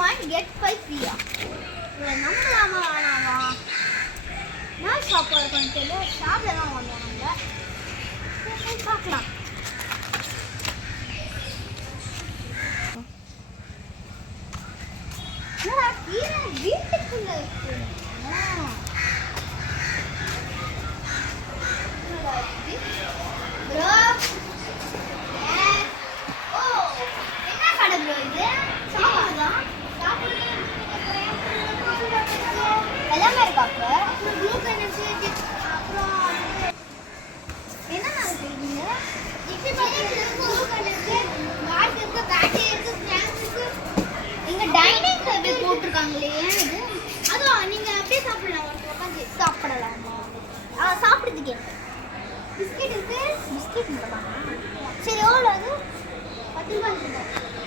1 get 5 ஃப்ரீயா? நம்பலாமா வேணாமா? நான் ஷாப்பாக இருக்குன்னு தெரியல, ஷாப்பில் தான் வாங்குவோம் நம்ம. சரி பார்க்கலாம். என்னடா கீரை வீட்டுக்குள்ள இருக்கு? ப்ரோ என்ன கடை ப்ரோ இது? சாப்பிடுதான் எல்லாமே இருக்காங்க. ப்ளூ கலர்ஸ் அப்புறம் என்னென்ன இருக்கீங்க? இட்லி பாத்திரம் ப்ளூ கலர்ஸ் கார்ட் இருக்கு, பேட்டரி இருக்கு, ஸ்நாக்ஸ் இருக்கு. இங்க டைனிங் டேபிள் போட்டுருக்காங்களே ஏன் இது? அதுவும் நீங்க அப்படியே சாப்பிடலாம், உட்காந்து சாப்பிடலாமா? சாப்பிடுறதுக்கு பிஸ்கெட் இருக்கு. பிஸ்கெட் மட்டுமா? சரி எவ்வளோ அது? 10 ரூபாய் இருக்கு.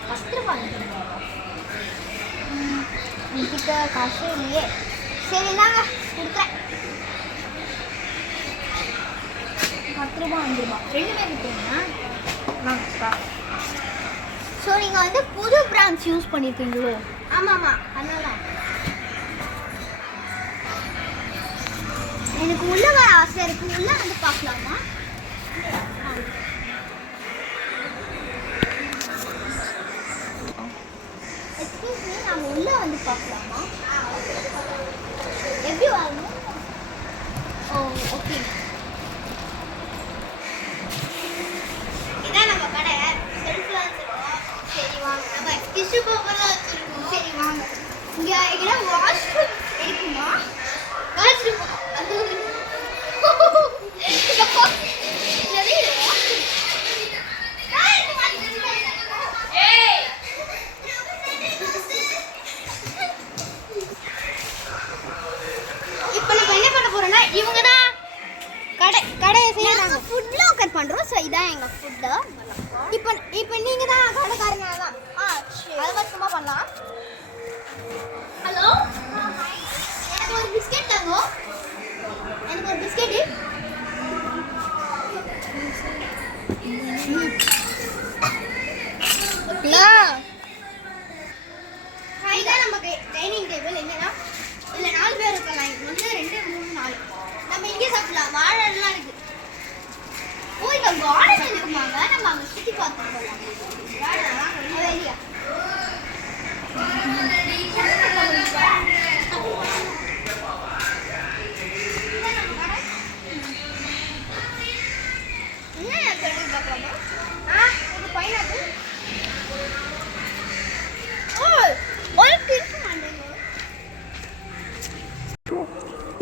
10 ரூபாய் என்கிட்ட காசு இல்லையே. சரி நாங்க கொடுக்குறேன். 10 ரூபாய் 5 ரூபாய் 2 பேர் இருக்கீங்கன்னா நாங்கப்பா. ஸோ நீங்கள் வந்து புது பிராண்ட்ஸ் யூஸ் பண்ணியிருக்கீங்களோ? ஆமாம் அதனால எனக்கு உள்ள வர ஆசை இருக்கு. உள்ள வந்து பார்க்கலாமா? எக்ஸ்கியூஸ் மீ, நாங்கள் உள்ள வந்து பார்க்கலாமா? எப்படி வாங்கணும்? ஓ ஓகே. இதான் நம்ம கடை. செல்ஃபில் வச்சுருக்கோம். சரி வாங்க. நம்ம டிஷ்யூ பேப்பர்லாம் வச்சுருக்கோம். சரி வாங்க. இங்கே எங்கன்னா வாஷ்ரூம் இருக்குமா? வாஷ்ரூம் அது இப்போ நம்ம என்ன பண்ண போறோம்னா, இவங்க தான் கடையை செய்யறாங்க. ஃபுட் லாக்கர் பண்றோம். ஸோ இதான் எங்க ஃபுட்டு. இப்போ நீங்க தான் கடைக்காரங்க தான். அதை மட்டுமா பண்ணலாம். ஹலோ, எனக்கு ஒரு பிஸ்கெட் தாங்க. எனக்கு ஒரு பிஸ்கெட். இதான் நம்ம டைனிங் டேபிள். என்னன்னா இல்லை 4 பேர் இருக்கலாம். 1 2 3 4. நம்ம இங்கே சாப்பிடலாம். வாழைலாம் இருக்கு. ஓ இங்க கார்டன் இருக்குமாங்க? நம்ம அங்கே சுற்றி பார்த்து போகலாம். வெளியா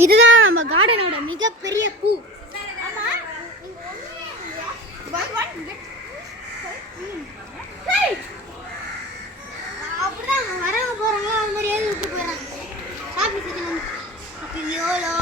இதுதான் நம்ம கார்டனோட மிகப்பெரிய பூ. அப்படிதான் வரவங்க போறாங்க அது மாதிரி ஏறி விட்டு போயிடறாங்க. சாப்பிட்டு எவ்வளோ